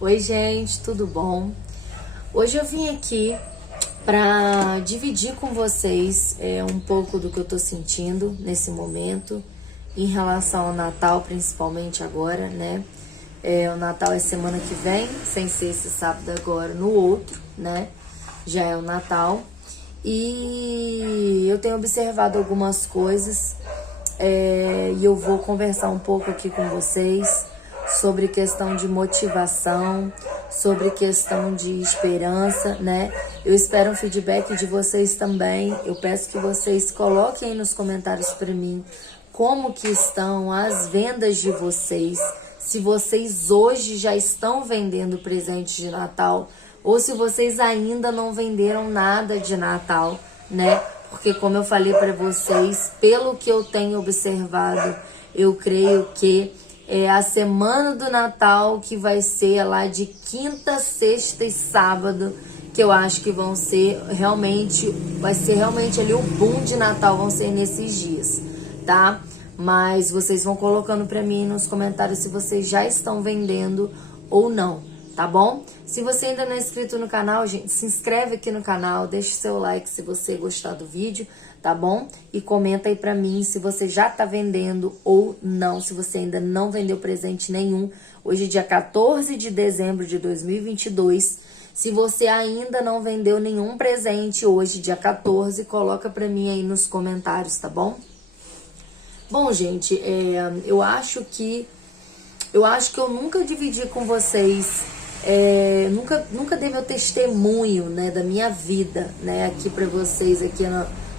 Oi, gente, tudo bom? Hoje eu vim aqui para dividir com vocês um pouco do que eu tô sentindo nesse momento em relação ao Natal, principalmente agora, né? O Natal é semana que vem, sem ser esse sábado agora, no outro, né? Já é o Natal. E eu tenho observado algumas coisas e eu vou conversar um pouco aqui com vocês sobre questão de motivação, sobre questão de esperança, né? Eu espero um feedback de vocês também. Eu peço que vocês coloquem aí nos comentários para mim como que estão as vendas de vocês, se vocês hoje já estão vendendo presente de Natal ou se vocês ainda não venderam nada de Natal, né? Porque como eu falei para vocês, pelo que eu tenho observado, eu creio que é a semana do Natal que vai ser lá de quinta, sexta e sábado, que eu acho que vão ser realmente, vai ser realmente ali o boom de Natal, vão ser nesses dias, tá? Mas vocês vão colocando pra mim nos comentários se vocês já estão vendendo ou não, tá bom? Se você ainda não é inscrito no canal, gente, se inscreve aqui no canal, deixa o seu like se você gostar do vídeo, tá bom? E comenta aí pra mim se você já tá vendendo ou não, se você ainda não vendeu presente nenhum. Hoje é dia 14 de dezembro de 2022. Se você ainda não vendeu nenhum presente hoje, dia 14, coloca pra mim aí nos comentários, tá bom? Bom, gente, eu acho que eu nunca dividi com vocês, nunca dei meu testemunho, né, da minha vida, né, aqui pra vocês, aqui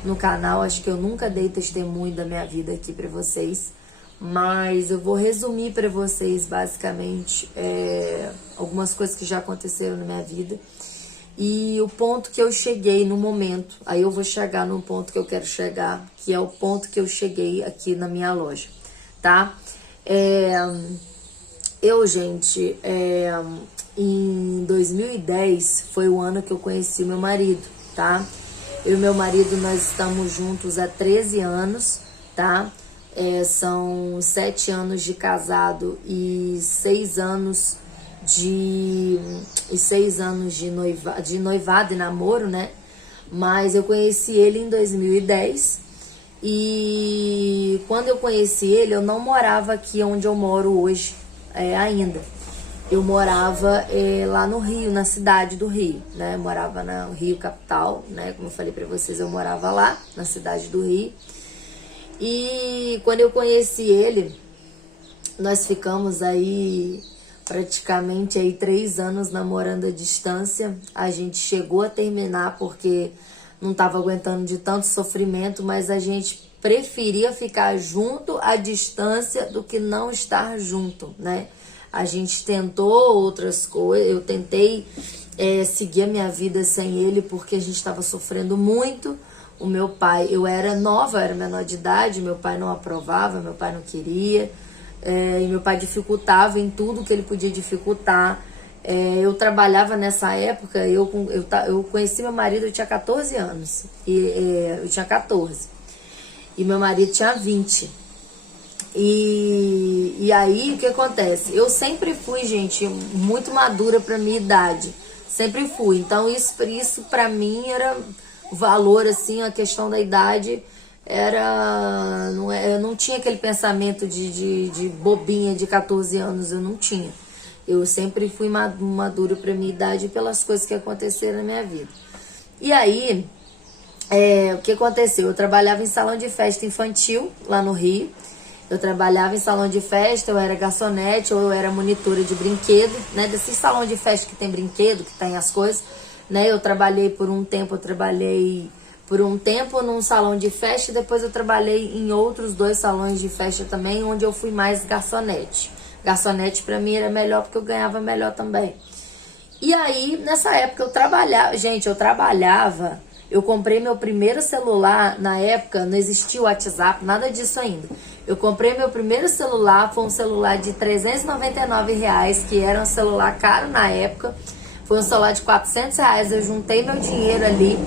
no canal. Acho que eu nunca dei testemunho da minha vida aqui pra vocês, mas eu vou resumir pra vocês, basicamente, algumas coisas que já aconteceram na minha vida e o ponto que eu cheguei no momento. Aí eu vou chegar no ponto que eu quero chegar, que é o ponto que eu cheguei aqui na minha loja, tá? Gente, em 2010 foi o ano que eu conheci meu marido, tá? Eu e meu marido, nós estamos juntos há 13 anos, tá? São 7 anos de casado e 6 anos de noivado e namoro, né? Mas eu conheci ele em 2010 e quando eu conheci ele, eu não morava aqui onde eu moro hoje ainda. Eu morava lá no Rio, na cidade do Rio, né? Eu morava no Rio capital, né? Como eu falei pra vocês, eu morava lá, na cidade do Rio. E quando eu conheci ele, nós ficamos aí praticamente aí 3 anos namorando à distância. A gente chegou a terminar porque não estava aguentando de tanto sofrimento, mas a gente preferia ficar junto à distância do que não estar junto, né? A gente tentou outras coisas, eu tentei seguir a minha vida sem ele porque a gente estava sofrendo muito. O meu pai, eu era nova, eu era menor de idade, meu pai não aprovava, meu pai não queria, e meu pai dificultava em tudo que ele podia dificultar. Eu trabalhava nessa época, eu conheci meu marido, eu tinha 14 anos, eu tinha 14, e meu marido tinha 20. E aí, o que acontece? Eu sempre fui, gente, muito madura pra minha idade. Sempre fui. Então, isso pra mim era valor, assim, a questão da idade era... eu não tinha aquele pensamento de bobinha de 14 anos, eu não tinha. Eu sempre fui madura pra minha idade pelas coisas que aconteceram na minha vida. E aí, o que aconteceu? Eu trabalhava em salão de festa infantil, lá no Rio. Eu trabalhava em salão de festa, eu era garçonete ou eu era monitora de brinquedo, né? Desse salão de festa que tem brinquedo, que tem as coisas, né? Eu trabalhei por um tempo num salão de festa e depois eu trabalhei em outros 2 salões de festa também, onde eu fui mais garçonete. Garçonete pra mim era melhor porque eu ganhava melhor também. E aí, nessa época eu trabalhava, gente, eu comprei meu primeiro celular, na época não existia o WhatsApp, nada disso ainda. Eu comprei meu primeiro celular, foi um celular de R$399, que era um celular caro na época. Foi um celular de R$400, eu juntei meu dinheiro ali,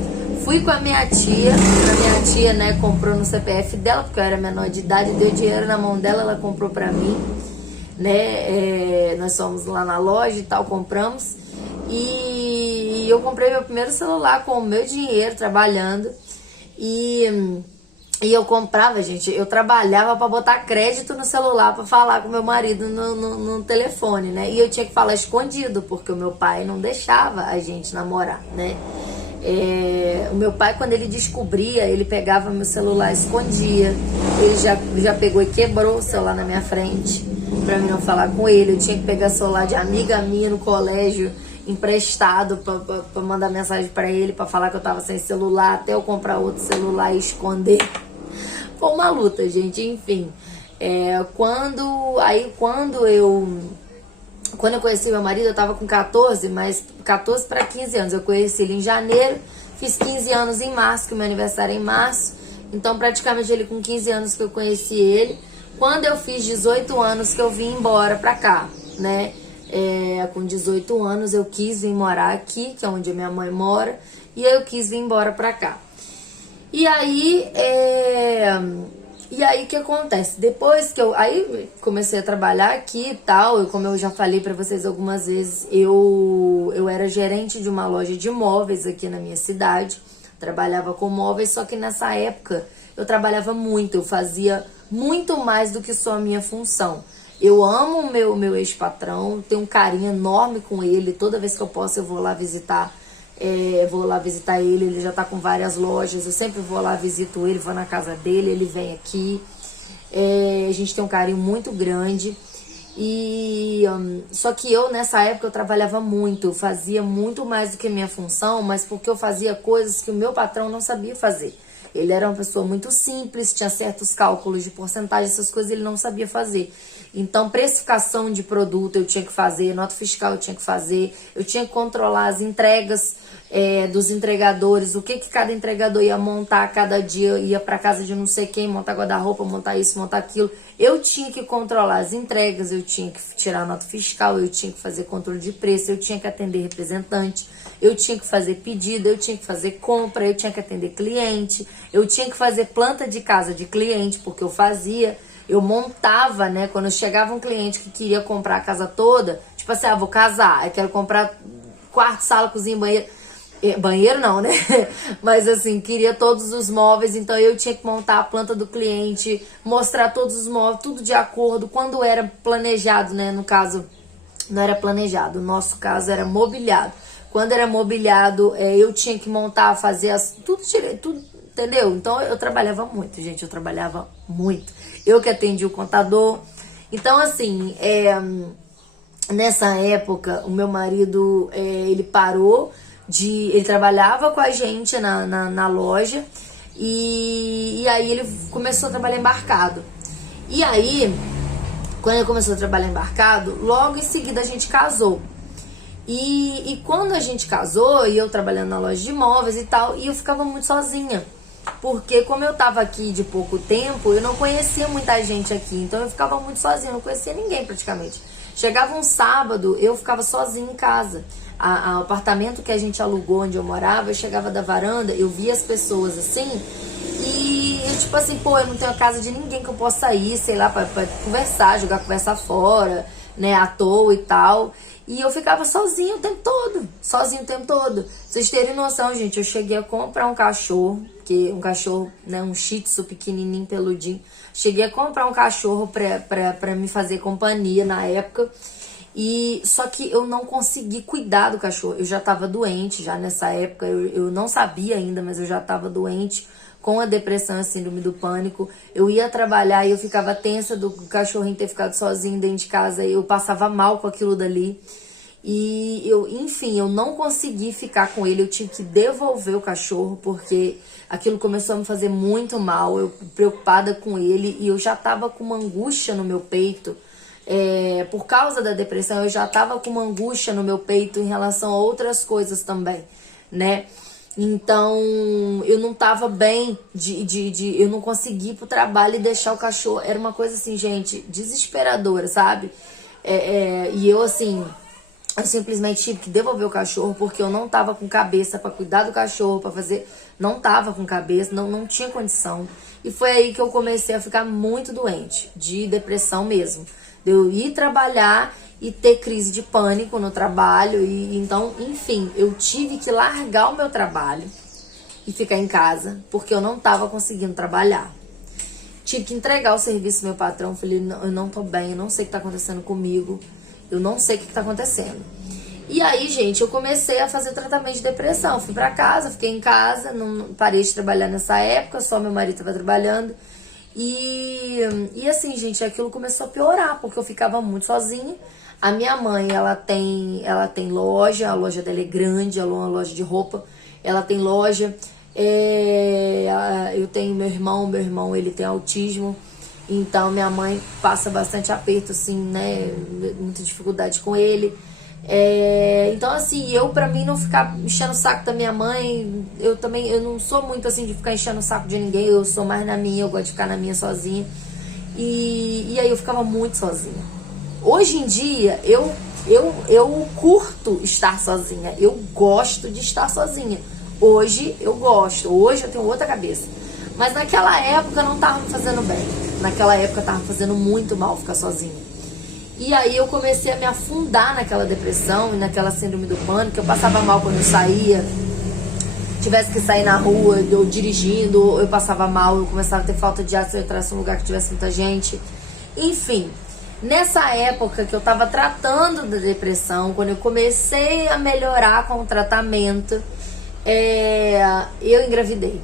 fui com a minha tia, né, comprou no CPF dela, porque eu era menor de idade, deu dinheiro na mão dela, ela comprou pra mim. né? Nós fomos lá na loja e tal, compramos. E eu comprei meu primeiro celular com o meu dinheiro, trabalhando. E eu comprava, gente, eu trabalhava pra botar crédito no celular pra falar com meu marido no telefone, né? E eu tinha que falar escondido, porque o meu pai não deixava a gente namorar, né? O meu pai, quando ele descobria, ele pegava meu celular, escondia. Ele já pegou e quebrou o celular na minha frente pra mim não falar com ele. Eu tinha que pegar celular de amiga minha no colégio emprestado pra mandar mensagem pra ele, pra falar que eu tava sem celular, até eu comprar outro celular e esconder. Foi uma luta, gente, enfim. Quando eu conheci meu marido, eu tava com 14 para 15 anos. Eu conheci ele em janeiro, fiz 15 anos em março, que o meu aniversário é em março. Então, praticamente ele com 15 anos que eu conheci ele. Quando eu fiz 18 anos que eu vim embora pra cá, né? Com 18 anos eu quis vir morar aqui, que é onde a minha mãe mora. E aí eu quis vir embora pra cá. E aí o que acontece? Depois que eu comecei a trabalhar aqui e tal, como eu já falei pra vocês algumas vezes, eu era gerente de uma loja de móveis aqui na minha cidade, trabalhava com móveis, só que nessa época eu trabalhava muito, eu fazia muito mais do que só a minha função. Eu amo o meu ex-patrão, tenho um carinho enorme com ele, toda vez que eu posso eu vou lá visitar. Vou lá visitar ele já tá com várias lojas, eu sempre vou lá, visito ele, vou na casa dele, ele vem aqui. A gente tem um carinho muito grande. Só que eu, nessa época, eu trabalhava muito, eu fazia muito mais do que a minha função, mas porque eu fazia coisas que o meu patrão não sabia fazer. Ele era uma pessoa muito simples, tinha certos cálculos de porcentagem, essas coisas ele não sabia fazer. Então, precificação de produto eu tinha que fazer, nota fiscal eu tinha que fazer, eu tinha que controlar as entregas dos entregadores, o que cada entregador ia montar cada dia, ia para casa de não sei quem, montar guarda-roupa, montar isso, montar aquilo. Eu tinha que controlar as entregas, eu tinha que tirar nota fiscal, eu tinha que fazer controle de preço, eu tinha que atender representante, eu tinha que fazer pedido, eu tinha que fazer compra, eu tinha que atender cliente, eu tinha que fazer planta de casa de cliente, porque eu montava, né, quando chegava um cliente que queria comprar a casa toda, tipo assim, vou casar, eu quero comprar quarto, sala, cozinha, banheiro. Banheiro não, né? Mas assim, queria todos os móveis, então eu tinha que montar a planta do cliente, mostrar todos os móveis, tudo de acordo, quando era planejado, né? No caso, não era planejado, o nosso caso era mobiliado. Quando era mobiliado, eu tinha que montar, fazer tudo direito, tudo, entendeu? Então eu trabalhava muito, gente, eu trabalhava muito. Eu que atendi o contador. Então, assim, nessa época, o meu marido, ele parou ele trabalhava com a gente na loja e aí ele começou a trabalhar embarcado. E aí, quando ele começou a trabalhar embarcado, logo em seguida a gente casou. E quando a gente casou, e eu trabalhando na loja de imóveis e tal, e eu ficava muito sozinha. Porque como eu tava aqui de pouco tempo, eu não conhecia muita gente aqui. Então eu ficava muito sozinha, não conhecia ninguém praticamente. Chegava um sábado, eu ficava sozinha em casa. O apartamento que a gente alugou onde eu morava, eu chegava da varanda, eu via as pessoas assim, e eu tipo assim, eu não tenho a casa de ninguém que eu possa ir, sei lá, pra conversar, jogar conversa fora, né, à toa e tal. E eu ficava sozinha o tempo todo, Pra vocês terem noção, gente, eu cheguei a comprar um cachorro, né, um shih tzu pequenininho, peludinho. Cheguei a comprar um cachorro pra me fazer companhia na época. Só que eu não consegui cuidar do cachorro. Eu já tava doente, já nessa época. Eu não sabia ainda, mas eu já tava doente com a depressão e a síndrome do pânico. Eu ia trabalhar e eu ficava tensa do cachorrinho ter ficado sozinho dentro de casa. Eu passava mal com aquilo dali. Enfim, eu não consegui ficar com ele. Eu tive que devolver o cachorro, porque aquilo começou a me fazer muito mal. Eu preocupada com ele e eu já tava com uma angústia no meu peito. Por causa da depressão, eu já tava com uma angústia no meu peito em relação a outras coisas também, né? Então, eu não tava bem, eu não consegui ir pro trabalho e deixar o cachorro. Era uma coisa assim, gente, desesperadora, sabe? E eu, assim, eu simplesmente tive que devolver o cachorro porque eu não tava com cabeça pra cuidar do cachorro, pra fazer. Não tava com cabeça, não tinha condição. E foi aí que eu comecei a ficar muito doente, de depressão mesmo. De eu ir trabalhar e ter crise de pânico no trabalho. E então, enfim, eu tive que largar o meu trabalho e ficar em casa, porque eu não estava conseguindo trabalhar. Tive que entregar o serviço ao meu patrão. Falei, não, eu não tô bem, eu não sei o que tá acontecendo comigo. Eu não sei o que tá acontecendo. E aí, gente, eu comecei a fazer tratamento de depressão. Fui pra casa, fiquei em casa, não parei de trabalhar nessa época, só meu marido tava trabalhando. E assim, gente, aquilo começou a piorar, porque eu ficava muito sozinha. A minha mãe, ela tem loja, a loja dela é grande, ela é uma loja de roupa. Ela tem loja. Eu tenho meu irmão, ele tem autismo. Então, minha mãe passa bastante aperto, assim, né? Muita dificuldade com ele. Então, assim, pra mim não ficar enchendo o saco da minha mãe, eu não sou muito assim de ficar enchendo o saco de ninguém, eu sou mais na minha, eu gosto de ficar na minha sozinha. E aí eu ficava muito sozinha. Hoje em dia, eu curto estar sozinha, eu gosto de estar sozinha. Hoje eu gosto, hoje eu tenho outra cabeça. Mas naquela época não tava me fazendo bem. Naquela época tava fazendo muito mal ficar sozinha. E aí eu comecei a me afundar naquela depressão e naquela síndrome do pânico. Eu passava mal quando eu saía, tivesse que sair na rua, eu dirigindo, eu passava mal, eu começava a ter falta de ar se eu entrasse num lugar que tivesse muita gente. Enfim, nessa época que eu tava tratando da depressão, quando eu comecei a melhorar com o tratamento, eu engravidei.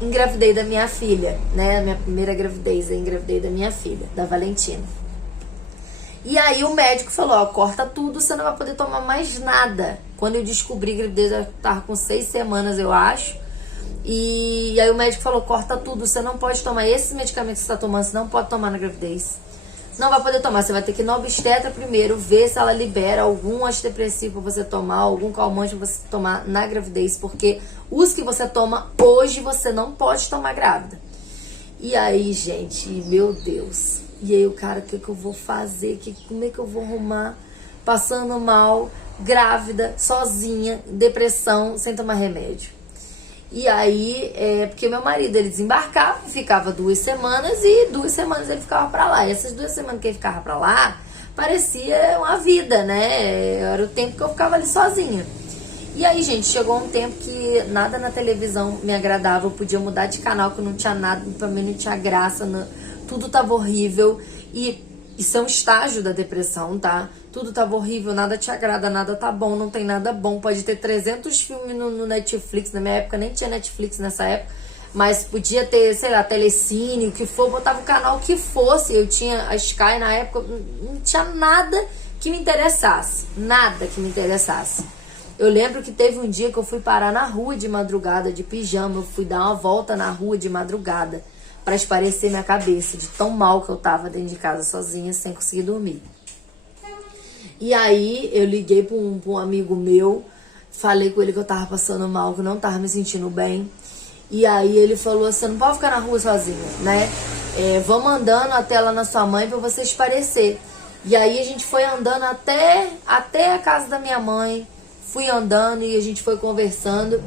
Engravidei da minha filha, né? Minha primeira gravidez, eu engravidei da minha filha, da Valentina. E aí o médico falou, ó, corta tudo, você não vai poder tomar mais nada. Quando eu descobri gravidez, eu tava com 6 semanas, eu acho. E aí o médico falou, corta tudo, você não pode tomar esses medicamentos que você tá tomando, você não pode tomar na gravidez. Não vai poder tomar, você vai ter que ir na obstetra primeiro, ver se ela libera algum antidepressivo pra você tomar, algum calmante pra você tomar na gravidez, porque os que você toma hoje você não pode tomar grávida. E aí, gente, meu Deus. E aí o cara, o que eu vou fazer? Como é que eu vou arrumar? Passando mal, grávida, sozinha, depressão, sem tomar remédio. E aí, porque meu marido, ele desembarcava, ficava 2 semanas e 2 semanas ele ficava pra lá. E essas 2 semanas que ele ficava pra lá, parecia uma vida, né? Era o tempo que eu ficava ali sozinha. E aí, gente, chegou um tempo que nada na televisão me agradava. Eu podia mudar de canal, que não tinha nada, pra mim não tinha graça, tudo tava horrível. E isso é um estágio da depressão, tá? Tudo tava horrível, nada te agrada, nada tá bom, não tem nada bom. Pode ter 300 filmes no Netflix, na minha época nem tinha Netflix nessa época, mas podia ter, sei lá, Telecine, o que for, botava o canal que fosse. Eu tinha a Sky na época, não tinha nada que me interessasse, nada que me interessasse. Eu lembro que teve um dia que eu fui parar na rua de madrugada, de pijama, eu fui dar uma volta na rua de madrugada pra esparecer minha cabeça, de tão mal que eu tava dentro de casa sozinha, sem conseguir dormir. E aí eu liguei pra um amigo meu, falei com ele que eu tava passando mal, que eu não tava me sentindo bem. E aí ele falou assim, não pode ficar na rua sozinha, né? Vamos andando até lá na sua mãe pra você esparecer. E aí a gente foi andando até a casa da minha mãe, fui andando e a gente foi conversando.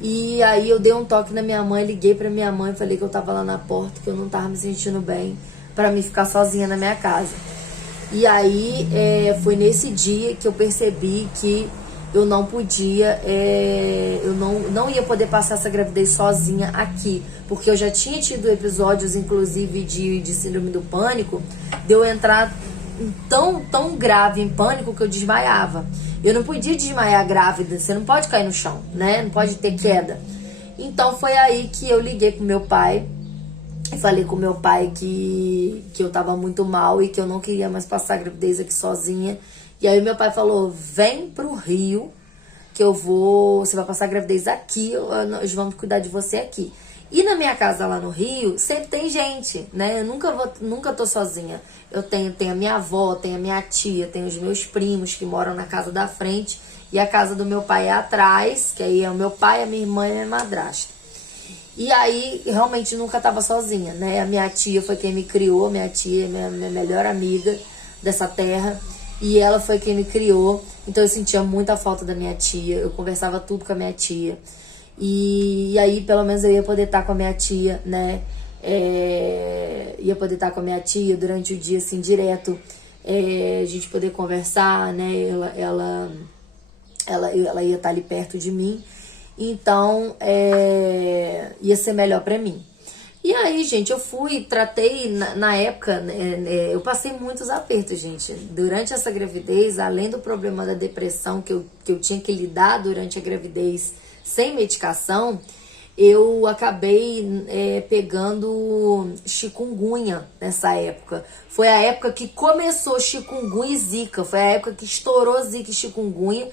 E aí eu dei um toque na minha mãe, liguei pra minha mãe, falei que eu tava lá na porta, que eu não tava me sentindo bem, pra mim ficar sozinha na minha casa. E aí foi nesse dia que eu percebi que eu não podia, eu não ia poder passar essa gravidez sozinha aqui, porque eu já tinha tido episódios, inclusive, de síndrome do pânico, de eu entrar tão grave em pânico que eu desmaiava. Eu não podia desmaiar grávida, você não pode cair no chão, né? Não pode ter queda. Então foi aí que eu liguei pro meu pai, falei com meu pai que eu tava muito mal e que eu não queria mais passar a gravidez aqui sozinha. E aí meu pai falou, vem pro Rio, que você vai passar a gravidez aqui, nós vamos cuidar de você aqui. E na minha casa lá no Rio, sempre tem gente, né? Eu nunca tô sozinha. Eu tenho a minha avó, tenho a minha tia, tenho os meus primos que moram na casa da frente. E a casa do meu pai é atrás, que aí é o meu pai, a minha irmã e a minha madrasta. E aí, realmente, nunca tava sozinha, né? A minha tia foi quem me criou, minha tia, minha melhor amiga dessa terra. E ela foi quem me criou. Então eu sentia muita falta da minha tia, eu conversava tudo com a minha tia. E aí, pelo menos, eu ia poder estar com a minha tia, né? ia poder estar com a minha tia durante o dia, assim, direto, a gente poder conversar, né? Ela ia estar ali perto de mim, então ia ser melhor pra mim. E aí, gente, eu tratei, na época, eu passei muitos apertos, gente. Durante essa gravidez, além do problema da depressão que eu tinha que lidar durante a gravidez sem medicação, eu acabei pegando chikungunya nessa época. Foi a época que começou chikungunya e zika, foi a época que estourou zika e chikungunya.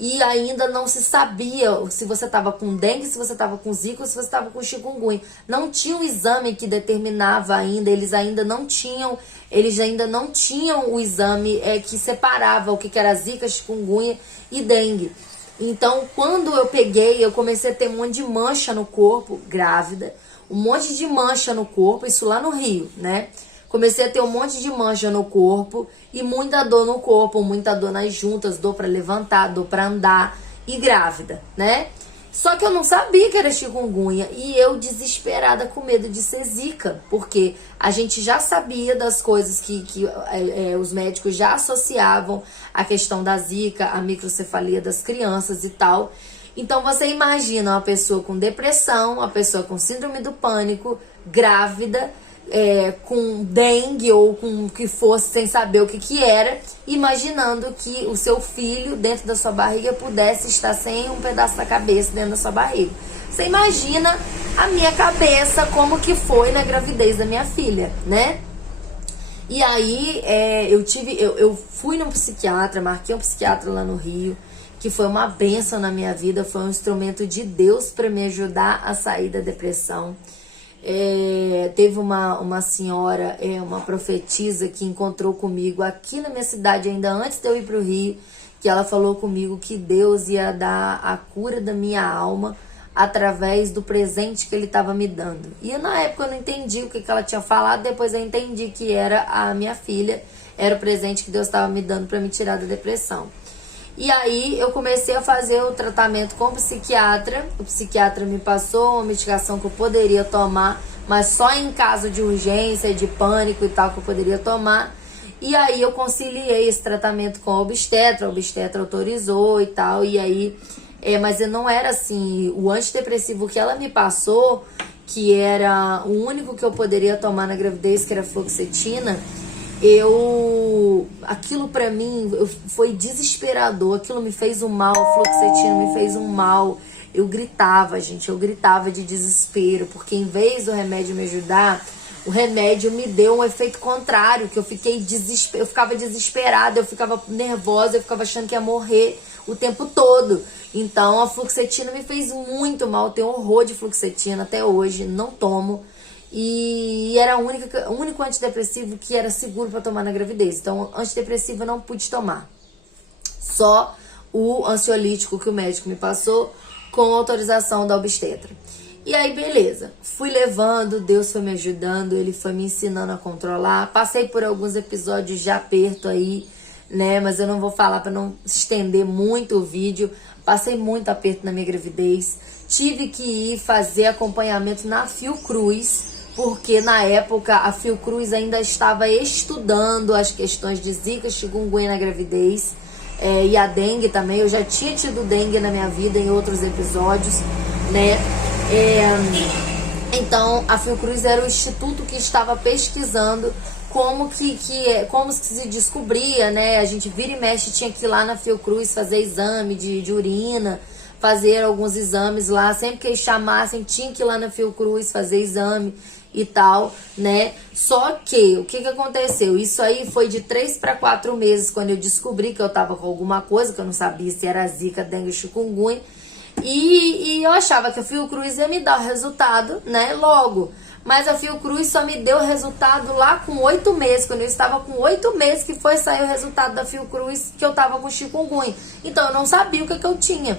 E ainda não se sabia se você estava com dengue, se você estava com zika ou se você estava com chikungunya. Não tinha um exame que determinava ainda, eles ainda não tinham o exame que separava o que era zika, chikungunya e dengue. Então, quando eu comecei a ter um monte de mancha no corpo, grávida, um monte de mancha no corpo, isso lá no Rio, né? Comecei a ter um monte de mancha no corpo e muita dor no corpo, muita dor nas juntas, dor pra levantar, dor pra andar e grávida, né? Só que eu não sabia que era chikungunya e eu desesperada com medo de ser zika, porque a gente já sabia das coisas que os médicos já associavam a questão da zika, a microcefalia das crianças e tal. Então você imagina uma pessoa com depressão, uma pessoa com síndrome do pânico, grávida, com dengue ou com o que fosse, sem saber o que era, imaginando que o seu filho dentro da sua barriga pudesse estar sem um pedaço da cabeça dentro da sua barriga. Você imagina a minha cabeça como que foi na gravidez da minha filha, né? E aí eu fui num psiquiatra, marquei um psiquiatra lá no Rio, que foi uma bênção na minha vida, foi um instrumento de Deus para me ajudar a sair da depressão. Teve uma senhora, uma profetisa que encontrou comigo aqui na minha cidade, ainda antes de eu ir para o Rio, que ela falou comigo que Deus ia dar a cura da minha alma através do presente que ele estava me dando. E na época eu não entendi o que ela tinha falado, depois eu entendi que era a minha filha, era o presente que Deus estava me dando para me tirar da depressão. E aí eu comecei a fazer o tratamento com o psiquiatra me passou uma medicação que eu poderia tomar, mas só em caso de urgência, de pânico e tal que eu poderia tomar. E aí eu conciliei esse tratamento com a obstetra autorizou e tal, e aí, mas eu não era assim, o antidepressivo que ela me passou, que era o único que eu poderia tomar na gravidez, que era fluoxetina, aquilo pra mim foi desesperador, aquilo me fez um mal, a fluoxetina me fez um mal. Eu gritava, gente, eu gritava de desespero, porque em vez do remédio me ajudar, o remédio me deu um efeito contrário, que eu ficava desesperada, eu ficava nervosa, eu ficava achando que ia morrer o tempo todo. Então a fluoxetina me fez muito mal, eu tenho horror de fluoxetina até hoje, não tomo. E era o único antidepressivo que era seguro para tomar na gravidez. Então, antidepressivo eu não pude tomar. Só o ansiolítico que o médico me passou com autorização da obstetra. E aí, beleza. Fui levando, Deus foi me ajudando, ele foi me ensinando a controlar. Passei por alguns episódios de aperto aí, né? Mas eu não vou falar para não estender muito o vídeo. Passei muito aperto na minha gravidez. Tive que ir fazer acompanhamento na Fiocruz, porque na época a Fiocruz ainda estava estudando as questões de zika, chikungunya na gravidez, e a dengue também. Eu já tinha tido dengue na minha vida em outros episódios, né? Então a Fiocruz era o instituto que estava pesquisando como se descobria, né? A gente vira e mexe, tinha que ir lá na Fiocruz fazer exame de urina, fazer alguns exames lá, sempre que eles chamassem tinha que ir lá na Fiocruz fazer exame e tal, né? Só que, o que aconteceu? Isso aí foi de 3 para 4 meses, quando eu descobri que eu tava com alguma coisa, que eu não sabia se era zika, dengue, chikungunya, e eu achava que a Fiocruz ia me dar o resultado, né, logo. Mas a Fiocruz só me deu o resultado lá com 8 meses, quando eu estava com 8 meses que foi sair o resultado da Fiocruz, que eu tava com chikungunya. Então eu não sabia o que eu tinha.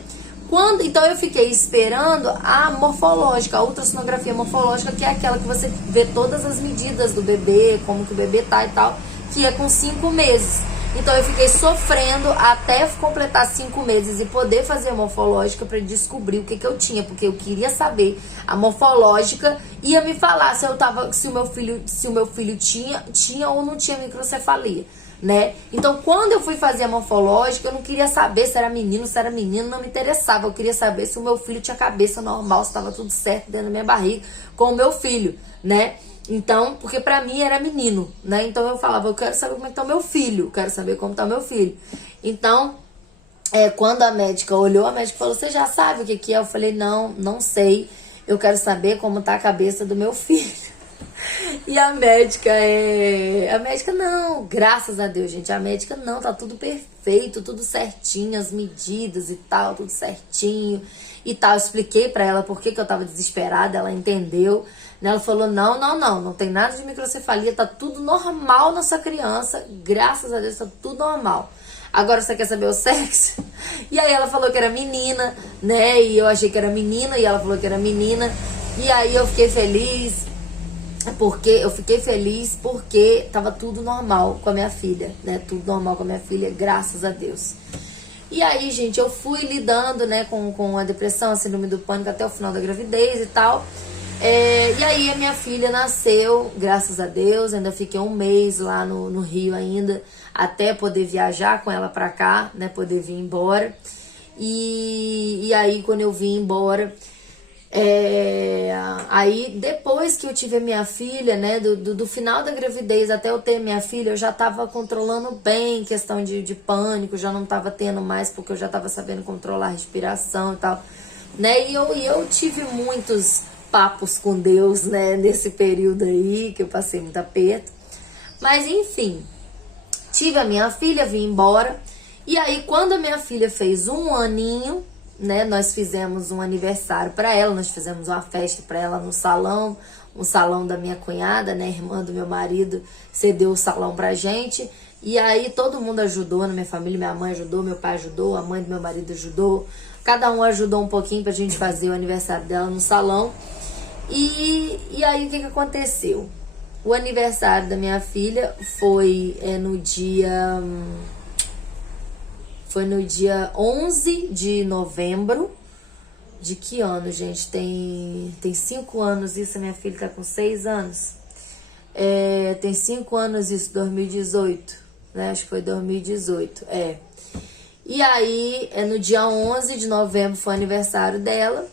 Então eu fiquei esperando a morfológica, a ultrassonografia morfológica, que é aquela que você vê todas as medidas do bebê, como que o bebê tá e tal, que é com 5 meses. Então eu fiquei sofrendo até completar 5 meses e poder fazer a morfológica para descobrir o que eu tinha, porque eu queria saber. A morfológica ia me falar se o meu filho tinha ou não tinha microcefalia, né? Então quando eu fui fazer a morfológica, eu não queria saber se era menino, se era menino, não me interessava. Eu queria saber se o meu filho tinha cabeça normal, se estava tudo certo dentro da minha barriga com o meu filho, né? Então, porque pra mim era menino, né? Então eu falava, eu quero saber como é que tá o meu filho, quero saber como tá o meu filho. Então, quando a médica olhou, a médica falou, você já sabe o que é? Eu falei, não sei, eu quero saber como tá a cabeça do meu filho. E a médica não, graças a Deus, gente, a médica não, tá tudo perfeito, tudo certinho, as medidas e tal, tudo certinho e tal. Eu expliquei pra ela por que eu tava desesperada, ela entendeu. Ela falou, não tem nada de microcefalia, tá tudo normal na sua criança, graças a Deus tá tudo normal. Agora você quer saber o sexo? E aí ela falou que era menina, né? E eu achei que era menina, e ela falou que era menina. E aí eu fiquei feliz, porque tava tudo normal com a minha filha, né? Tudo normal com a minha filha, graças a Deus. E aí, gente, eu fui lidando, né, com a depressão, a síndrome do pânico até o final da gravidez e tal. E aí a minha filha nasceu, graças a Deus, ainda fiquei um mês lá no Rio ainda, até poder viajar com ela pra cá, né, poder vir embora. E aí quando eu vim embora, aí depois que eu tive a minha filha, né, do final da gravidez até eu ter minha filha, eu já tava controlando bem questão de pânico, já não tava tendo mais, porque eu já tava sabendo controlar a respiração e tal, né, e eu tive muitos papos com Deus, né, nesse período aí, que eu passei muito aperto. Mas enfim, tive a minha filha, vim embora. E aí quando a minha filha fez 1 aninho, né, nós fizemos um aniversário para ela, nós fizemos uma festa para ela no salão, um salão da minha cunhada, né, irmã do meu marido, cedeu o salão pra gente. E aí todo mundo ajudou na minha família, minha mãe ajudou, meu pai ajudou, a mãe do meu marido ajudou. Cada um ajudou um pouquinho pra gente fazer o aniversário dela no salão. E aí o que aconteceu? O aniversário da minha filha foi no dia 11 de novembro. De que ano, gente? Tem 5 anos isso, a minha filha tá com 6 anos. Tem 5 anos isso, 2018, né? Acho que foi 2018, E aí, no dia 11 de novembro foi o aniversário dela,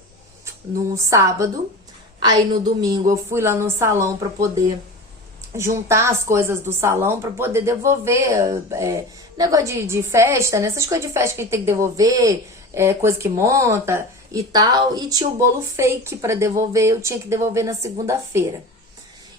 num sábado. Aí no domingo eu fui lá no salão para poder juntar as coisas do salão para poder devolver, negócio de festa, né? Essas coisas de festa que a gente tem que devolver, coisa que monta e tal. E tinha o bolo fake para devolver, eu tinha que devolver na segunda-feira.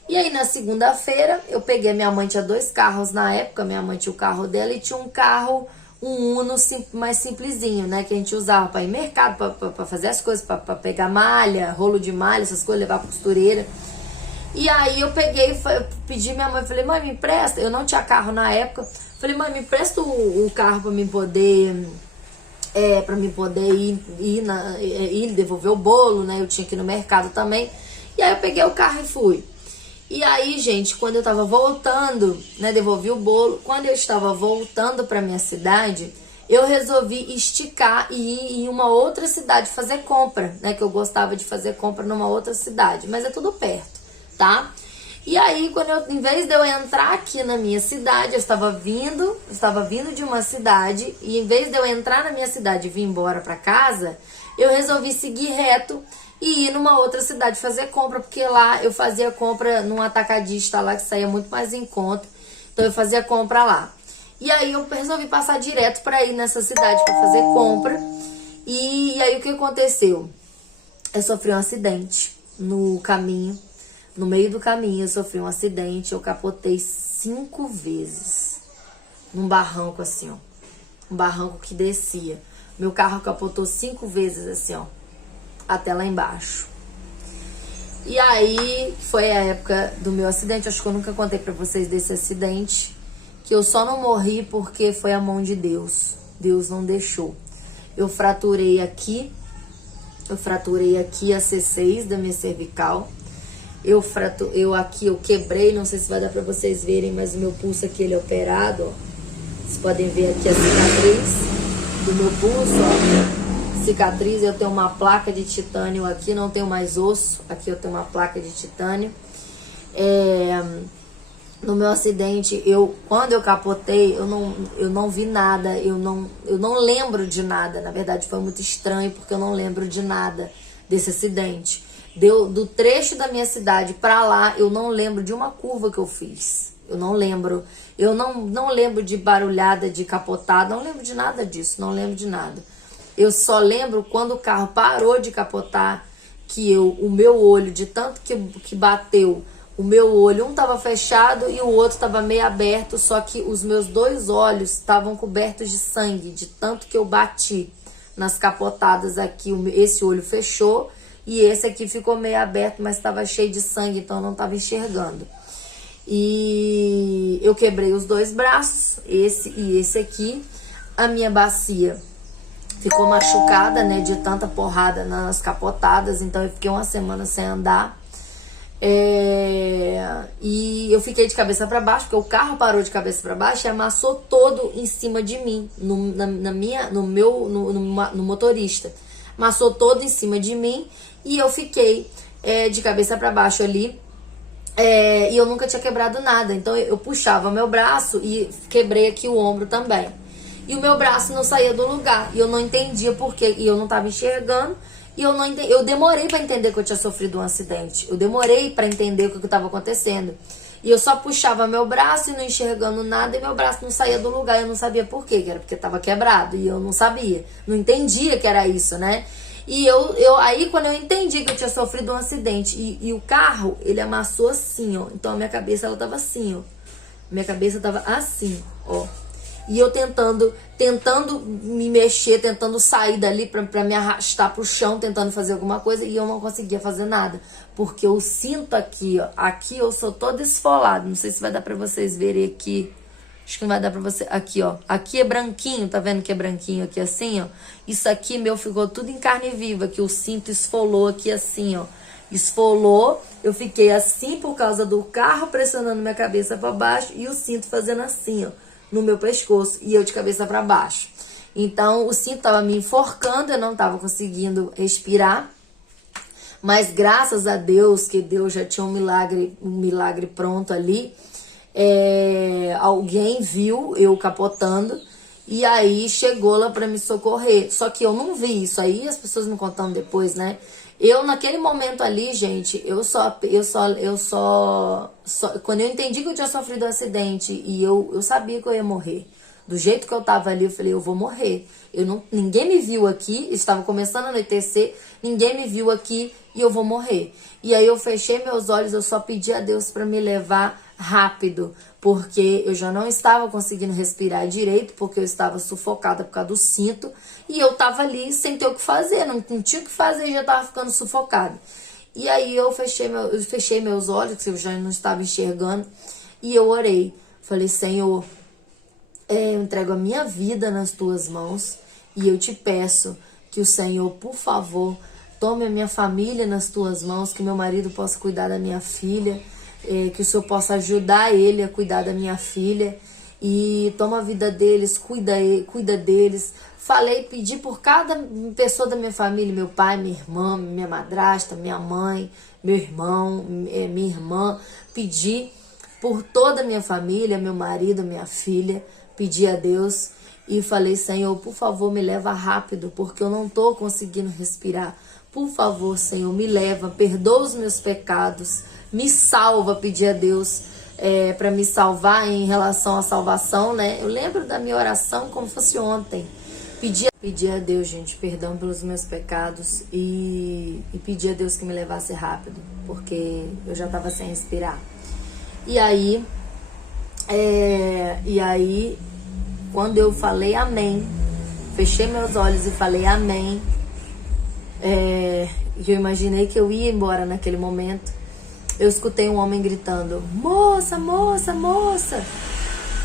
E aí na segunda-feira eu peguei, minha mãe tinha 2 carros na época, minha mãe tinha o carro dela e tinha um carro, um Uno mais simplesinho, né? Que a gente usava para ir no mercado, para fazer as coisas, para pegar malha, rolo de malha, essas coisas, levar pra costureira. E aí eu peguei, pedi minha mãe, falei, mãe, me empresta. Eu não tinha carro na época. Falei, mãe, me empresta o carro para mim poder ir devolver o bolo, né? Eu tinha que ir no mercado também. E aí eu peguei o carro e fui. E aí, gente, quando eu tava voltando, né, devolvi o bolo. Quando eu estava voltando pra minha cidade, eu resolvi esticar e ir em uma outra cidade fazer compra, né, que eu gostava de fazer compra numa outra cidade, mas é tudo perto, tá? E aí, em vez de eu entrar aqui na minha cidade, eu estava vindo de uma cidade, e em vez de eu entrar na minha cidade e vir embora pra casa, eu resolvi seguir reto e ir numa outra cidade fazer compra, porque lá eu fazia compra num atacadista lá que saía muito mais em conta, então eu fazia compra lá. E aí eu resolvi passar direto para ir nessa cidade para fazer compra. E aí o que aconteceu? Eu sofri um acidente no caminho, no meio do caminho eu sofri um acidente, eu capotei 5 vezes num barranco assim, ó, um barranco que descia. Meu carro capotou 5 vezes assim, ó, até lá embaixo. E aí foi a época do meu acidente. Acho que eu nunca contei pra vocês desse acidente, que eu só não morri porque foi a mão de Deus. Deus não deixou. Eu fraturei aqui a C6 da minha cervical. Eu quebrei, não sei se vai dar pra vocês verem, mas o meu pulso aqui, ele é operado, ó. Vocês podem ver aqui a cicatriz do meu pulso, ó. Cicatriz, eu tenho uma placa de titânio aqui, não tenho mais osso. Aqui eu tenho uma placa de titânio. No meu acidente, quando eu capotei, eu não vi nada, eu não lembro de nada. Na verdade, foi muito estranho, porque eu não lembro de nada desse acidente. Do trecho da minha cidade pra lá, eu não lembro de uma curva que eu fiz. Eu não lembro. Eu não lembro de barulhada, de capotada, não lembro de nada disso, não lembro de nada. Eu só lembro quando o carro parou de capotar, que o meu olho, de tanto que bateu, o meu olho, um estava fechado e o outro estava meio aberto, só que os meus 2 olhos estavam cobertos de sangue, de tanto que eu bati nas capotadas aqui. Esse olho fechou e esse aqui ficou meio aberto, mas estava cheio de sangue, então eu não estava enxergando. E eu quebrei os 2 braços, esse e esse aqui. A minha bacia ficou machucada, né, de tanta porrada nas capotadas, então eu fiquei uma semana sem andar. E eu fiquei de cabeça para baixo, porque o carro parou de cabeça para baixo e amassou todo em cima de mim, no motorista. Amassou todo em cima de mim e eu fiquei de cabeça para baixo ali. E eu nunca tinha quebrado nada, então eu puxava meu braço e quebrei aqui o ombro também. E o meu braço não saía do lugar, e eu não entendia por quê, e eu não estava enxergando. E eu demorei para entender que eu tinha sofrido um acidente. Eu demorei para entender o que estava acontecendo. E eu só puxava meu braço e não enxergando nada, e meu braço não saía do lugar. Eu não sabia por quê, que era porque estava quebrado. E eu não sabia, não entendia que era isso, né? E aí quando eu entendi que eu tinha sofrido um acidente, e o carro, ele amassou assim, ó. Então a minha cabeça, ela tava assim, ó. Minha cabeça tava assim, ó. E eu tentando me mexer, tentando sair dali pra me arrastar pro chão, tentando fazer alguma coisa, e eu não conseguia fazer nada. Porque eu sinto aqui, ó, aqui eu sou toda esfolada. Não sei se vai dar pra vocês verem aqui. Acho que não vai dar pra você. Aqui, ó. Aqui é branquinho, tá vendo que é branquinho aqui assim, ó? Isso aqui, meu, ficou tudo em carne viva, que o cinto esfolou aqui assim, ó. Esfolou, eu fiquei assim por causa do carro pressionando minha cabeça pra baixo e o cinto fazendo assim, ó, no meu pescoço, e eu de cabeça para baixo. Então o cinto tava me enforcando, eu não tava conseguindo respirar. Mas graças a Deus, que Deus já tinha um milagre pronto ali. Alguém viu eu capotando e aí chegou lá para me socorrer. Só que eu não vi isso aí, as pessoas me contando depois, né? Eu, naquele momento ali, gente, quando eu entendi que eu tinha sofrido um acidente e eu sabia que eu ia morrer. Do jeito que eu tava ali, eu falei, eu vou morrer. Ninguém me viu aqui, estava começando a anoitecer, ninguém me viu aqui e eu vou morrer. E aí eu fechei meus olhos, eu só pedi a Deus para me levar rápido, porque eu já não estava conseguindo respirar direito, porque eu estava sufocada por causa do cinto, e eu tava ali sem ter o que fazer, não tinha o que fazer e já tava ficando sufocada. E aí eu fechei meus olhos, porque eu já não estava enxergando, e eu orei. Falei, Senhor, eu entrego a minha vida nas tuas mãos, e eu te peço que o Senhor, por favor, tome a minha família nas tuas mãos, que meu marido possa cuidar da minha filha, que o Senhor possa ajudar ele a cuidar da minha filha, e toma a vida deles, cuida deles. Pedi por cada pessoa da minha família, meu pai, minha irmã, minha madrasta, minha mãe, meu irmão, minha irmã. Pedi por toda a minha família, meu marido, minha filha. Pedi a Deus e falei, Senhor, por favor, me leva rápido, porque eu não tô conseguindo respirar. Por favor, Senhor, me leva, perdoa os meus pecados, me salva, pedi a Deus para me salvar em relação à salvação, né? Eu lembro da minha oração como fosse ontem. Pedi a Deus, gente, perdão pelos meus pecados e pedi a Deus que me levasse rápido, porque eu já estava sem respirar. E aí, quando eu falei amém, fechei meus olhos e falei amém, eu imaginei que eu ia embora naquele momento. Eu escutei um homem gritando, moça, moça, moça.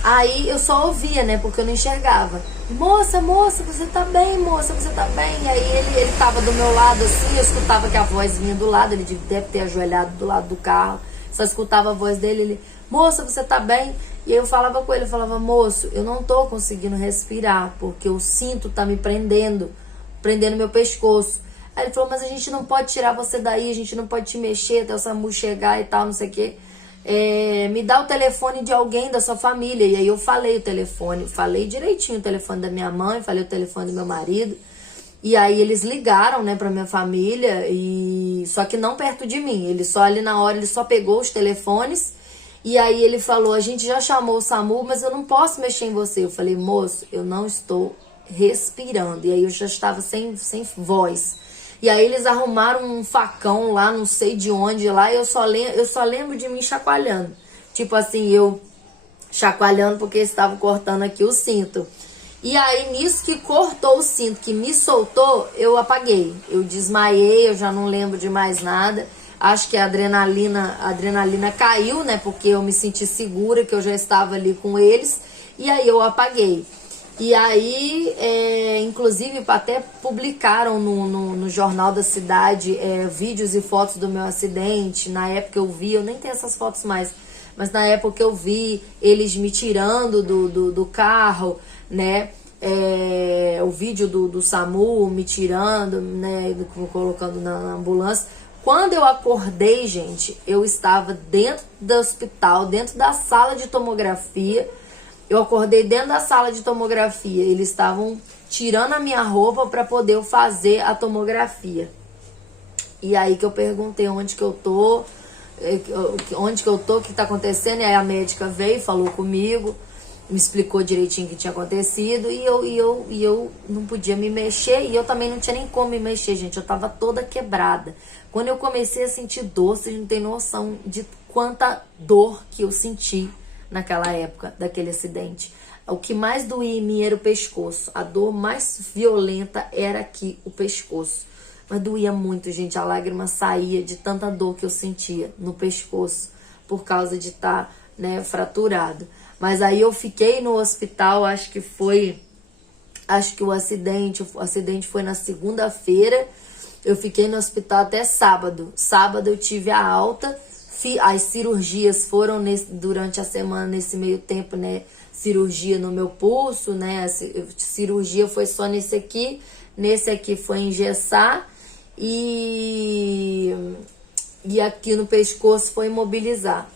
Aí eu só ouvia, né, porque eu não enxergava. Moça, moça, você tá bem, moça, você tá bem. E aí ele tava do meu lado assim, eu escutava que a voz vinha do lado, ele deve ter ajoelhado do lado do carro. Só escutava a voz dele, ele, moça, você tá bem? E aí eu falava com ele, eu falava, moço, eu não tô conseguindo respirar, porque o cinto tá me prendendo meu pescoço. Aí ele falou, mas a gente não pode tirar você daí, a gente não pode te mexer até o SAMU chegar e tal, não sei o quê. Me dá o telefone de alguém da sua família. E aí eu falei o telefone, falei direitinho o telefone da minha mãe, falei o telefone do meu marido. E aí eles ligaram, né, pra minha família, e só que não perto de mim. Ele só ali na hora, ele só pegou os telefones. E aí ele falou, a gente já chamou o SAMU, mas eu não posso mexer em você. Eu falei, moço, eu não estou respirando. E aí eu já estava sem voz. E aí eles arrumaram um facão lá, não sei de onde lá, e eu só lembro de mim chacoalhando. Tipo assim, eu chacoalhando porque estava cortando aqui o cinto. E aí nisso que cortou o cinto, que me soltou, eu apaguei. Eu desmaiei, eu já não lembro de mais nada. Acho que a adrenalina caiu, né? Porque eu me senti segura, que eu já estava ali com eles. E aí eu apaguei. E aí, inclusive, até publicaram no jornal da cidade vídeos e fotos do meu acidente. Na época eu vi, eu nem tenho essas fotos mais, mas na época eu vi eles me tirando do carro, né? O vídeo do SAMU me tirando, né? Me colocando na ambulância. Quando eu acordei, gente, eu estava dentro do hospital, dentro da sala de tomografia. Eu acordei dentro da sala de tomografia. Eles estavam tirando a minha roupa para poder eu fazer a tomografia. E aí que eu perguntei onde que eu tô, o que tá acontecendo. E aí a médica veio, falou comigo, me explicou direitinho o que tinha acontecido. E eu não podia me mexer. E eu também não tinha nem como me mexer, gente. Eu tava toda quebrada. Quando eu comecei a sentir dor, vocês não tem noção de quanta dor que eu senti naquela época, daquele acidente. O que mais doía em mim era o pescoço. A dor mais violenta era aqui, o pescoço. Mas doía muito, gente. A lágrima saía de tanta dor que eu sentia no pescoço, por causa de estar, né, fraturado. Mas aí eu fiquei no hospital, acho que o acidente foi na segunda-feira. Eu fiquei no hospital até sábado. Sábado eu tive a alta. As cirurgias foram durante a semana, nesse meio tempo, né? Cirurgia no meu pulso, né? A cirurgia foi só nesse aqui foi engessar e aqui no pescoço foi imobilizar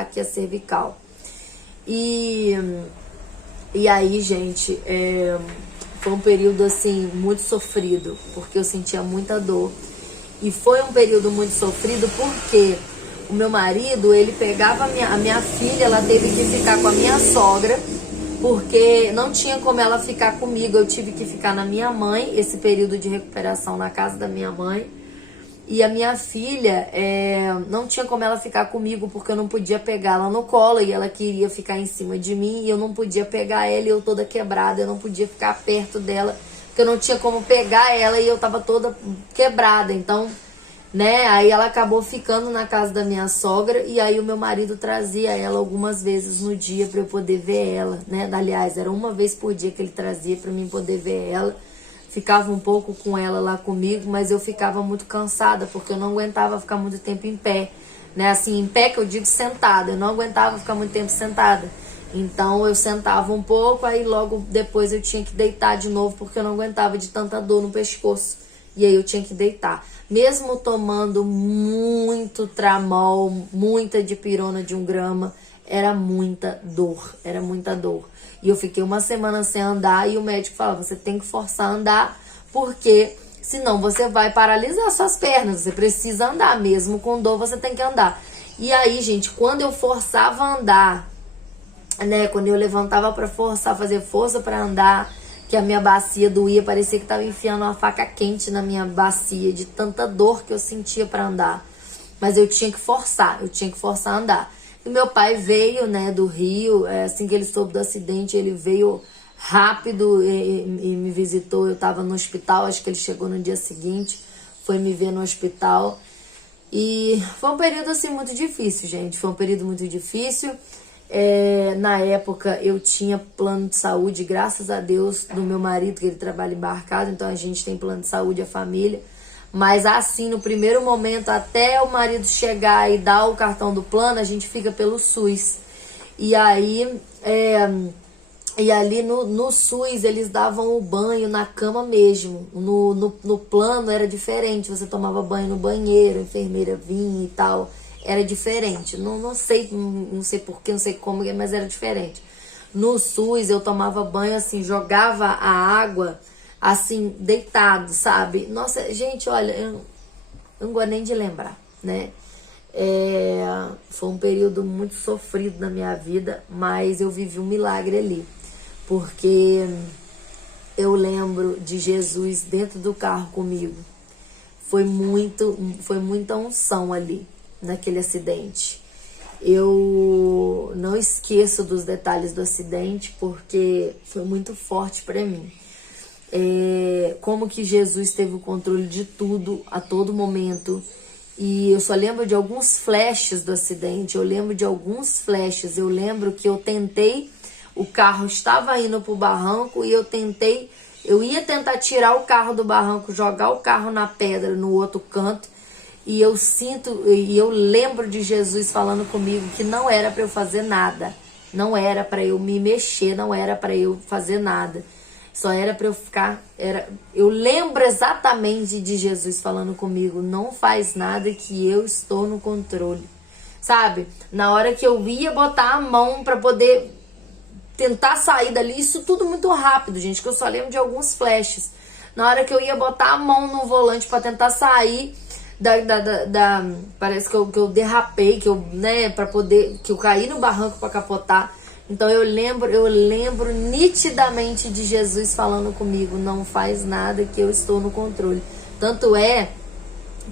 aqui a cervical. E aí, gente, foi um período assim muito sofrido, porque eu sentia muita dor. E foi um período muito sofrido porque o meu marido, ele pegava a minha filha, ela teve que ficar com a minha sogra, porque não tinha como ela ficar comigo. Eu tive que ficar na minha mãe, esse período de recuperação na casa da minha mãe. E a minha filha, não tinha como ela ficar comigo, porque eu não podia pegá-la no colo, e ela queria ficar em cima de mim, e eu não podia pegar ela, e eu toda quebrada, eu não podia ficar perto dela, porque eu não tinha como pegar ela, e eu tava toda quebrada. Então, né, aí ela acabou ficando na casa da minha sogra, e aí o meu marido trazia ela algumas vezes no dia para eu poder ver ela, né? Aliás, era uma vez por dia que ele trazia para mim poder ver ela. Ficava um pouco com ela lá comigo, mas eu ficava muito cansada, porque eu não aguentava ficar muito tempo em pé, né? Assim, em pé que eu digo sentada, eu não aguentava ficar muito tempo sentada. Então eu sentava um pouco, aí logo depois eu tinha que deitar de novo, porque eu não aguentava de tanta dor no pescoço. E aí eu tinha que deitar. Mesmo tomando muito Tramol, muita dipirona de 1 grama, era muita dor, era muita dor. E eu fiquei uma semana sem andar, e o médico falava, você tem que forçar a andar, porque senão você vai paralisar suas pernas, você precisa andar, mesmo com dor você tem que andar. E aí, gente, quando eu forçava a andar, né, quando eu levantava para forçar, fazer força para andar, que a minha bacia doía, parecia que tava enfiando uma faca quente na minha bacia, de tanta dor que eu sentia para andar. Mas eu tinha que forçar a andar. E meu pai veio, né, do Rio, assim que ele soube do acidente, ele veio rápido e me visitou. Eu tava no hospital, acho que ele chegou no dia seguinte, foi me ver no hospital. E foi um período assim muito difícil, gente, foi um período muito difícil. Na época eu tinha plano de saúde, graças a Deus, do meu marido, que ele trabalha embarcado, então a gente tem plano de saúde, a família. Mas assim, no primeiro momento, até o marido chegar e dar o cartão do plano, a gente fica pelo SUS. E aí, e ali no SUS eles davam o banho na cama mesmo. No plano era diferente, você tomava banho no banheiro, a enfermeira vinha e tal. Era diferente. Não sei porquê, não sei como, mas era diferente. No SUS eu tomava banho assim, jogava a água assim, deitado, sabe? Nossa, gente, olha, eu não gosto nem de lembrar, né? Foi um período muito sofrido na minha vida, mas eu vivi um milagre ali, porque eu lembro de Jesus dentro do carro comigo. Foi muita unção ali, naquele acidente. Eu não esqueço dos detalhes do acidente, porque foi muito forte para mim. Como que Jesus teve o controle de tudo, a todo momento. E eu só lembro de alguns flashes do acidente, eu lembro de alguns flashes. Eu lembro que eu tentei, o carro estava indo pro barranco e eu ia tentar tirar o carro do barranco, jogar o carro na pedra no outro canto. E eu lembro de Jesus falando comigo que não era para eu fazer nada, não era para eu me mexer, não era para eu fazer nada. Só era para eu ficar... Eu lembro exatamente de Jesus falando comigo, não faz nada que eu estou no controle. Sabe? Na hora que eu ia botar a mão para poder tentar sair dali, isso tudo muito rápido, gente, que eu só lembro de alguns flashes. Na hora que eu ia botar a mão no volante para tentar sair parece que eu derrapei, que eu caí no barranco para capotar. Então eu lembro nitidamente de Jesus falando comigo, não faz nada que eu estou no controle. Tanto é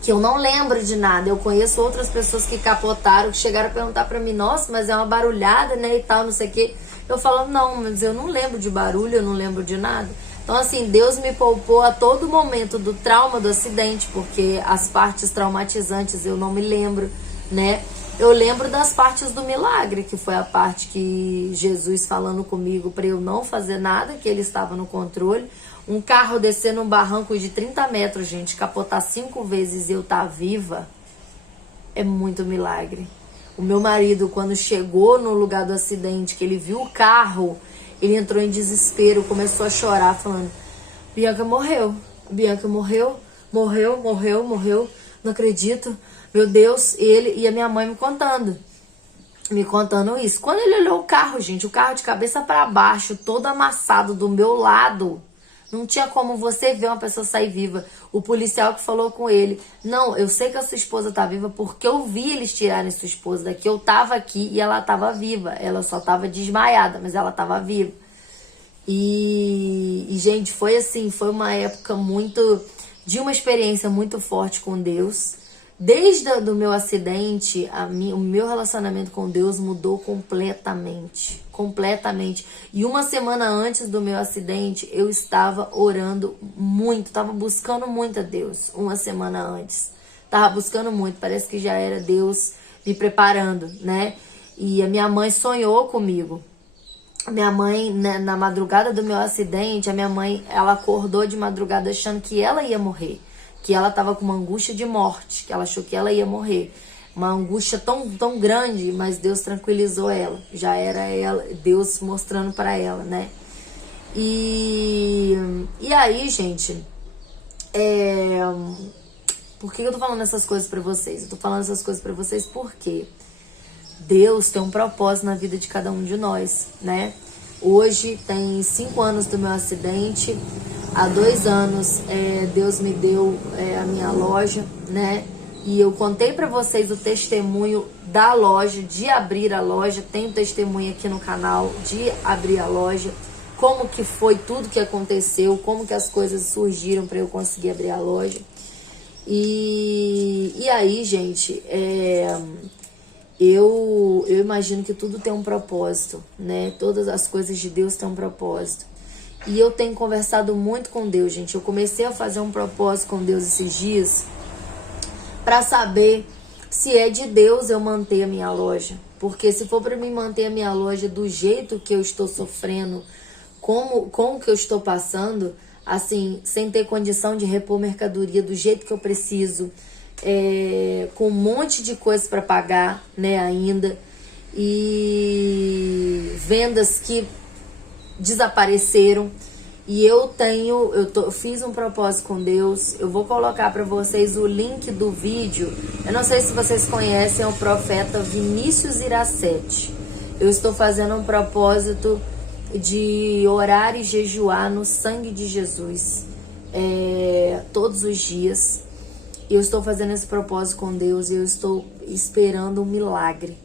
que eu não lembro de nada. Eu conheço outras pessoas que capotaram, que chegaram a perguntar pra mim, nossa, mas é uma barulhada, né, e tal, não sei o quê. Eu falo, não, mas eu não lembro de barulho, eu não lembro de nada. Então, assim, Deus me poupou a todo momento do trauma do acidente, porque as partes traumatizantes eu não me lembro, né? Eu lembro das partes do milagre, que foi a parte que Jesus falando comigo para eu não fazer nada, que ele estava no controle. Um carro descendo um barranco de 30 metros, gente, capotar 5 vezes e eu estar viva, é muito milagre. O meu marido, quando chegou no lugar do acidente, que ele viu o carro, ele entrou em desespero, começou a chorar, falando, Bianca morreu, morreu, não acredito. Meu Deus, ele e a minha mãe me contando isso. Quando ele olhou o carro, gente, o carro de cabeça para baixo, todo amassado do meu lado, não tinha como você ver uma pessoa sair viva. O policial que falou com ele, não, eu sei que a sua esposa tá viva porque eu vi eles tirarem sua esposa daqui, eu tava aqui e ela tava viva. Ela só tava desmaiada, mas ela tava viva. E gente, foi assim, foi uma época de uma experiência muito forte com Deus. Desde o meu acidente, o meu relacionamento com Deus mudou completamente. E uma semana antes do meu acidente, eu estava orando muito, estava buscando muito a Deus. Uma semana antes, estava buscando muito, parece que já era Deus me preparando, né? E a minha mãe sonhou comigo. Minha mãe, na madrugada do meu acidente, a minha mãe, ela acordou de madrugada achando que ela ia morrer. Que ela estava com uma angústia de morte, que ela achou que ela ia morrer. Uma angústia tão grande, mas Deus tranquilizou ela. Já era ela, Deus mostrando para ela, né? E aí, gente, por que eu tô falando essas coisas para vocês? Eu tô falando essas coisas para vocês porque Deus tem um propósito na vida de cada um de nós, né? Hoje tem 5 anos do meu acidente. Há 2 anos Deus me deu a minha loja, né? E eu contei para vocês o testemunho da loja, de abrir a loja. Tem testemunho aqui no canal de abrir a loja. Como que foi tudo que aconteceu, como que as coisas surgiram para eu conseguir abrir a loja. E aí, gente, eu imagino que tudo tem um propósito, né? Todas as coisas de Deus têm um propósito. E eu tenho conversado muito com Deus, gente. Eu comecei a fazer um propósito com Deus esses dias para saber se é de Deus eu manter a minha loja. Porque se for para mim manter a minha loja do jeito que eu estou sofrendo, como que eu estou passando, assim, sem ter condição de repor mercadoria do jeito que eu preciso, com um monte de coisa para pagar, né, ainda. e vendas que desapareceram. E eu fiz um propósito com Deus. Eu vou colocar para vocês o link do vídeo. Eu não sei se vocês conhecem o profeta Vinícius Iracete. Eu estou fazendo um propósito de orar e jejuar no sangue de Jesus todos os dias. Eu estou fazendo esse propósito com Deus e eu estou esperando um milagre.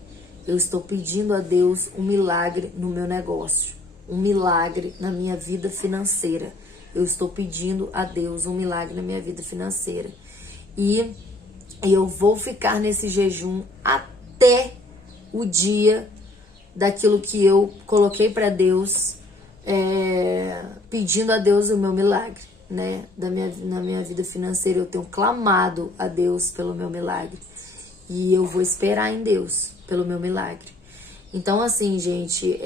Eu estou pedindo a Deus um milagre no meu negócio, um milagre na minha vida financeira. Eu estou pedindo a Deus um milagre na minha vida financeira. E eu vou ficar nesse jejum até o dia daquilo que eu coloquei para Deus, pedindo a Deus o meu milagre, né? Na minha vida financeira eu tenho clamado a Deus pelo meu milagre. E eu vou esperar em Deus pelo meu milagre. Então assim, gente,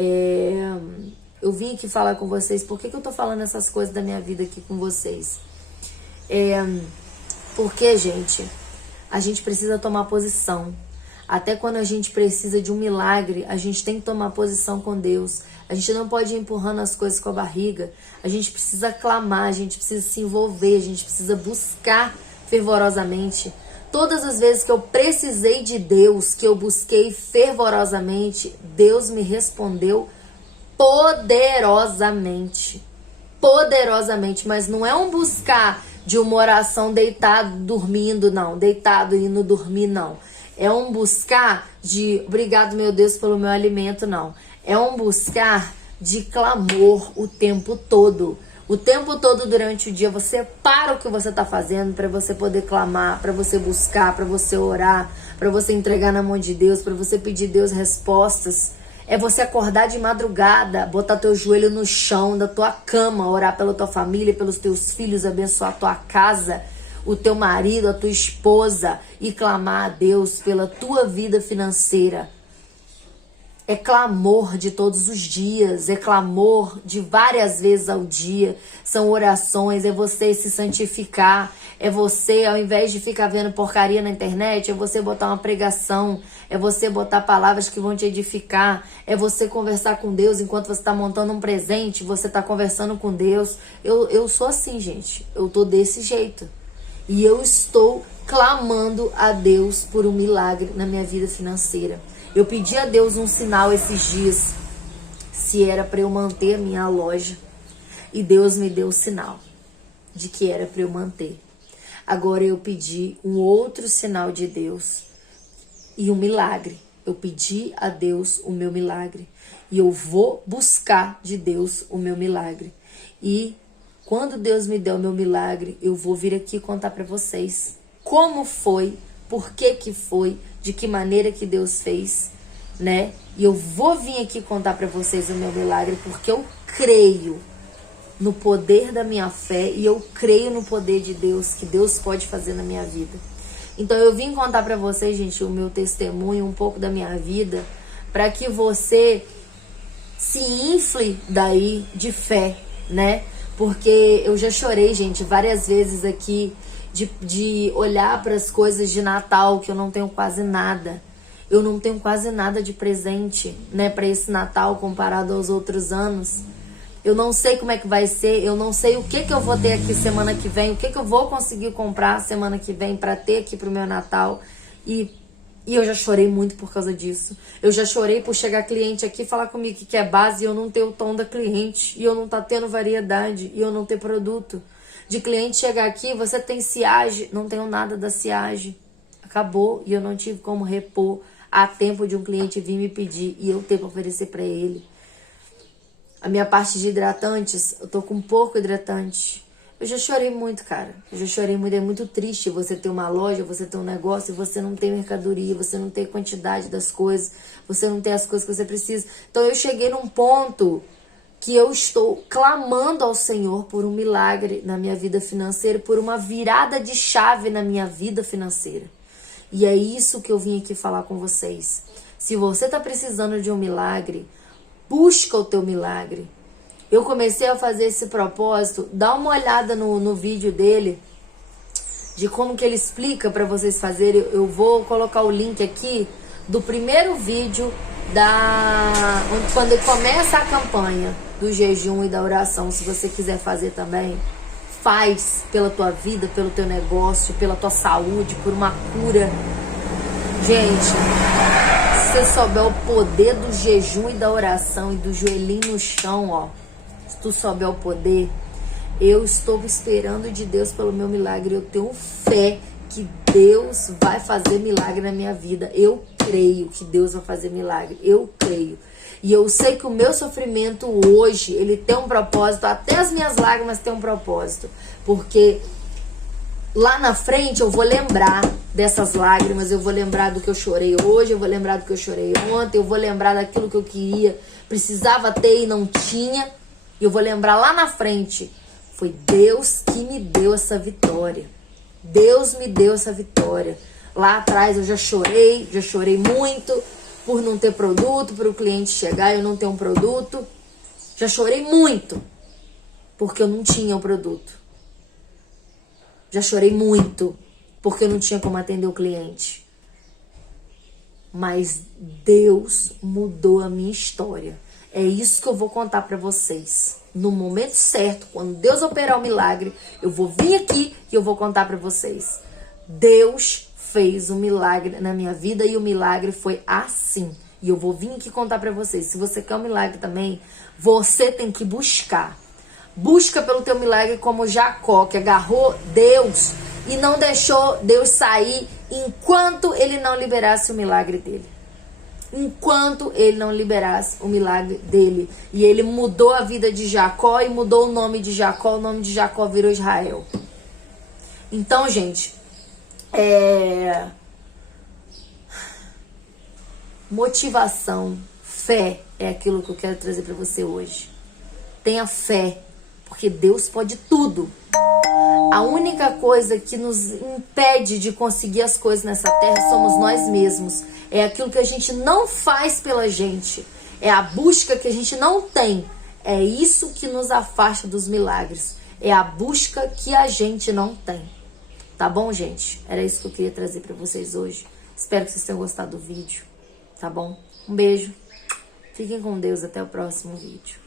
eu vim aqui falar com vocês. Por que eu tô falando essas coisas da minha vida aqui com vocês? Porque, gente, a gente precisa tomar posição. Até quando a gente precisa de um milagre, a gente tem que tomar posição com Deus. A gente não pode ir empurrando as coisas com a barriga. A gente precisa clamar, a gente precisa se envolver, a gente precisa buscar fervorosamente. Todas as vezes que eu precisei de Deus, que eu busquei fervorosamente, Deus me respondeu poderosamente. Poderosamente, mas não é um buscar de uma oração deitado, dormindo, não. Deitado e indo dormir, não. É um buscar de obrigado, meu Deus, pelo meu alimento, não. É um buscar de clamor o tempo todo. O tempo todo durante o dia você para o que você está fazendo para você poder clamar, para você buscar, para você orar, para você entregar na mão de Deus, para você pedir a Deus respostas. É você acordar de madrugada, botar teu joelho no chão da tua cama, orar pela tua família, pelos teus filhos, abençoar a tua casa, o teu marido, a tua esposa e clamar a Deus pela tua vida financeira. É clamor de todos os dias, é clamor de várias vezes ao dia, são orações, é você se santificar, é você, ao invés de ficar vendo porcaria na internet, é você botar uma pregação, é você botar palavras que vão te edificar, é você conversar com Deus enquanto você está montando um presente, você está conversando com Deus. Eu sou assim, gente, eu tô desse jeito. E eu estou clamando a Deus por um milagre na minha vida financeira. Eu pedi a Deus um sinal esses dias, se era para eu manter a minha loja. E Deus me deu o sinal de que era para eu manter. Agora eu pedi um outro sinal de Deus e um milagre. Eu pedi a Deus o meu milagre. E eu vou buscar de Deus o meu milagre. E quando Deus me der o meu milagre, eu vou vir aqui contar para vocês como foi, por que foi, de que maneira que Deus fez, né? E eu vou vir aqui contar para vocês o meu milagre, porque eu creio no poder da minha fé e eu creio no poder de Deus, que Deus pode fazer na minha vida. Então eu vim contar para vocês, gente, o meu testemunho, um pouco da minha vida, para que você se infle daí de fé, né? Porque eu já chorei, gente, várias vezes aqui de olhar para as coisas de Natal, que eu não tenho quase nada. Eu não tenho quase nada de presente, né, para esse Natal comparado aos outros anos. Eu não sei como é que vai ser, eu não sei o que eu vou ter aqui semana que vem, o que eu vou conseguir comprar semana que vem para ter aqui pro meu Natal. E eu já chorei muito por causa disso. Eu já chorei por chegar cliente aqui e falar comigo que quer base e eu não ter o tom da cliente, e eu não tá tendo variedade, e eu não ter produto. De cliente chegar aqui, você tem Ciage, não tenho nada da Ciage. Acabou, e eu não tive como repor a tempo de um cliente vir me pedir e eu ter para oferecer para ele. A minha parte de hidratantes, eu tô com pouco hidratante. Eu já chorei muito, cara. Eu já chorei muito. É muito triste você ter uma loja, você ter um negócio e você não ter mercadoria, você não ter quantidade das coisas, você não ter as coisas que você precisa. Então eu cheguei num ponto que eu estou clamando ao Senhor por um milagre na minha vida financeira, por uma virada de chave na minha vida financeira. E é isso que eu vim aqui falar com vocês. Se você está precisando de um milagre, busca o teu milagre. Eu comecei a fazer esse propósito. Dá uma olhada no vídeo dele, de como que ele explica para vocês fazerem. Eu vou colocar o link aqui do primeiro vídeo quando começa a campanha do jejum e da oração, se você quiser fazer também, faz pela tua vida, pelo teu negócio, pela tua saúde, por uma cura. Gente, se você souber o poder do jejum e da oração e do joelhinho no chão, ó, se tu souber o poder, eu estou esperando de Deus pelo meu milagre, eu tenho fé que Deus vai fazer milagre na minha vida. Eu creio que Deus vai fazer milagre. Eu creio. E eu sei que o meu sofrimento hoje, ele tem um propósito. Até as minhas lágrimas têm um propósito. Porque lá na frente eu vou lembrar dessas lágrimas. Eu vou lembrar do que eu chorei hoje. Eu vou lembrar do que eu chorei ontem. Eu vou lembrar daquilo que eu queria, precisava ter e não tinha. E eu vou lembrar lá na frente. Foi Deus que me deu essa vitória. Deus me deu essa vitória. Lá atrás eu já chorei muito por não ter produto, para o cliente chegar e eu não ter um produto. Já chorei muito porque eu não tinha o produto. Já chorei muito porque eu não tinha como atender o cliente. Mas Deus mudou a minha história. É isso que eu vou contar para vocês. No momento certo, quando Deus operar o milagre, eu vou vir aqui e eu vou contar para vocês. Deus fez um milagre na minha vida e o milagre foi assim. E eu vou vir aqui contar para vocês. Se você quer um milagre também, você tem que buscar. Busca pelo teu milagre como Jacó, que agarrou Deus e não deixou Deus sair enquanto ele não liberasse o milagre dele. Enquanto ele não liberasse o milagre dele. E ele mudou a vida de Jacó e mudou o nome de Jacó. O nome de Jacó virou Israel. Então, gente, motivação, fé é aquilo que eu quero trazer para você hoje. Tenha fé, porque Deus pode tudo. A única coisa que nos impede de conseguir as coisas nessa terra somos nós mesmos. É aquilo que a gente não faz pela gente. É a busca que a gente não tem. É isso que nos afasta dos milagres. É a busca que a gente não tem. Tá bom, gente? Era isso que eu queria trazer pra vocês hoje. Espero que vocês tenham gostado do vídeo. Tá bom? Um beijo. Fiquem com Deus. Até o próximo vídeo.